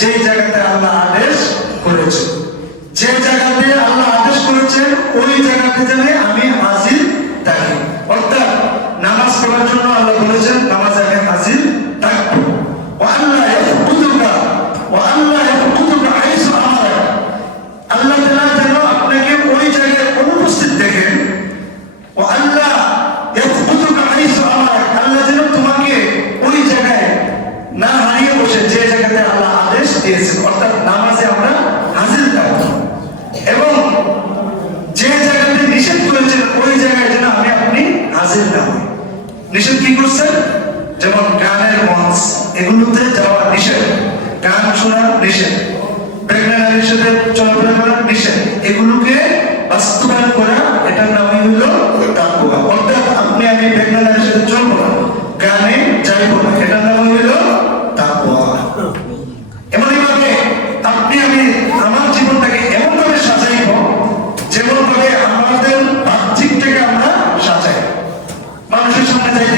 জায়গাতে আল্লাহ আদেশ করেছেন যে জায়গাতে আল্লাহ আদেশ করেছেন ওই জায়গাতে আমি হাজির থাকি। অর্থাৎ নামাজ পড়ার জন্য আল্লাহ বলেছেন নামাজে অর্থাৎ নামাজে আমরা হাজির থাকব এবং যে জায়গাতে নিষেধ করেছেন ওই জায়গায় যেন আমি আপনি হাজির না হই। নিষেধ কি করছেন? যেমন গানের মঞ্চ, এগুলোতে যাওয়া নিষেধ। গান শোনা নিষেধ। চলাফেরা করা নিষেধ।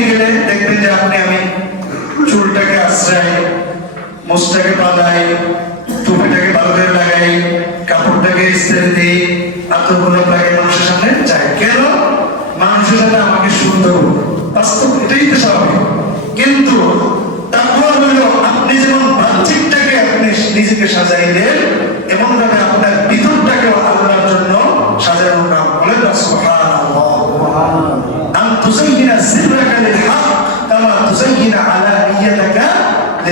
গেলে দেখবেন যে আপনি, আমি চুলটাকে আশ্রয় মোষটাকে বাঁধাই, টুপিটাকে ভালো লাগাই, কাপড়টাকে ইস্ত্রি দিই আত্মগোলাপ লাগাই মানুষের সামনে যাই। কেন? মানুষের সামনে আমাকে সুন্দর বাস্তব এটাই তো স্বাভাবিক। কিন্তু তারপর হলো আপনি যেমন বাহ্যিকটাকে আপনি নিজেকে সাজাইলেন এমন ভাবে আপনার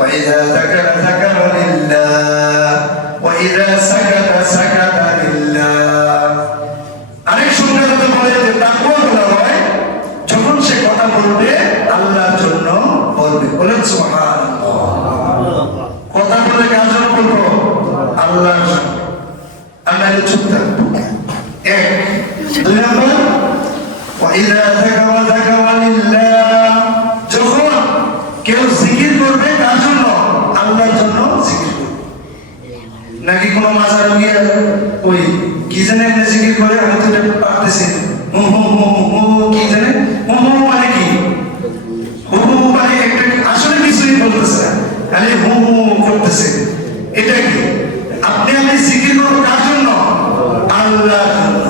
وإذا ذكر ذكر لله وإذا سكت سكت لله আরেক সংজ্ঞা যদি বলে যে তাকওয়া বলা হয় যখন সে কথা বলবে আল্লাহর জন্য বলবে বলেন সুবহানাল্লাহ কথা বলে কার জন্য বলবো আল্লাহর জন্য আমরা এটা চুপ থাকবো এক দুই নম্বর وإذا ذكر ذكر ওই কি জানে জিকির করে কি জানে মানে কি মানে একটা আসলে কিছুই বলতেছে খালি করতেছে এটা কি আপনি আমি জিকির করব কার জন্য আল্লাহর জন্য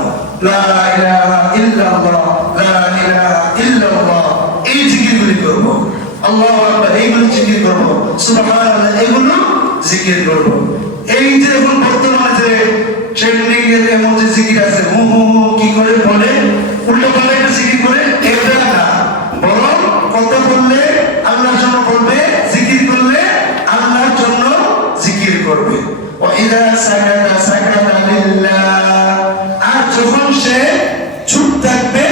লা ইলাহা ইল্লাল্লাহ লা ইলাহা ইল্লাল্লাহ এই জিকিরগুলি করব আল্লাহু আকবার এইগুলো জিকির করব সুবহানাল্লাহ এগুলো জিকির করব। এই যে এখন বর্তমানে যে ট্রেন্ডিং এর এমন যে জিকির আছে, হু হু হু, কি করে বলে? উল্টো পাল্টা একটা জিকির করে, এটা না। বরং কথা বললে, আল্লাহর জন্য বলবে, জিকির করলে আল্লাহর জন্য জিকির করবে। ও ওয়াইদা সাকাতা সাকাতা লিল্লাহ। আর যখন সে চুপ থাকবে,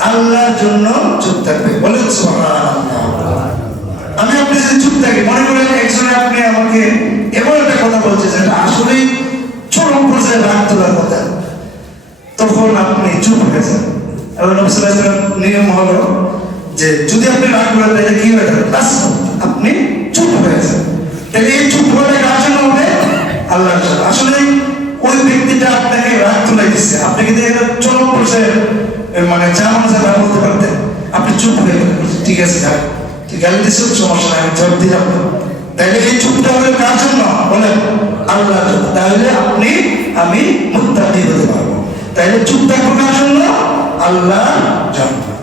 আল্লাহর জন্য চুপ থাকবে। বলেন আমি আপনি যদি চুপ থাকি। মনে করেন একজনে আপনি আমাকে এমন একটা কথা বলছে যেটা আসলেই চরম পর্যায়ে রাগ তোলার কথা। তখন আপনি চুপ হয়ে যান। এবং নবী সাল্লাল্লাহু আলাইহি ওয়াসাল্লাম নিয়ম হলো যে যদি আপনি রাগ তাহলে কি হয়ে যাবে? আপনি চুপ হয়ে যান। তাহলে এই চুপ কার জন্য হবে আল্লাহর জন্য আসলে ওই ব্যক্তিটা আপনাকে রাগ তুলে দিচ্ছে। আপনি কিন্তু এটা চরম পর্যায়ে মানে যা মনে তা বলতে পারতেন। আপনি চুপ হয়ে ঠিক আছে গালি দিচ্ছ সমস্যা আমি জবাব দিলাম। তাইলে এই চুপটা হবে কার জন্য? বলেন আল্লাহ তাহলে আপনি, আমি মুত্তাকি হতে পারব। তাইলে চুপ থাকব কার জন্য আল্লাহ জন্য।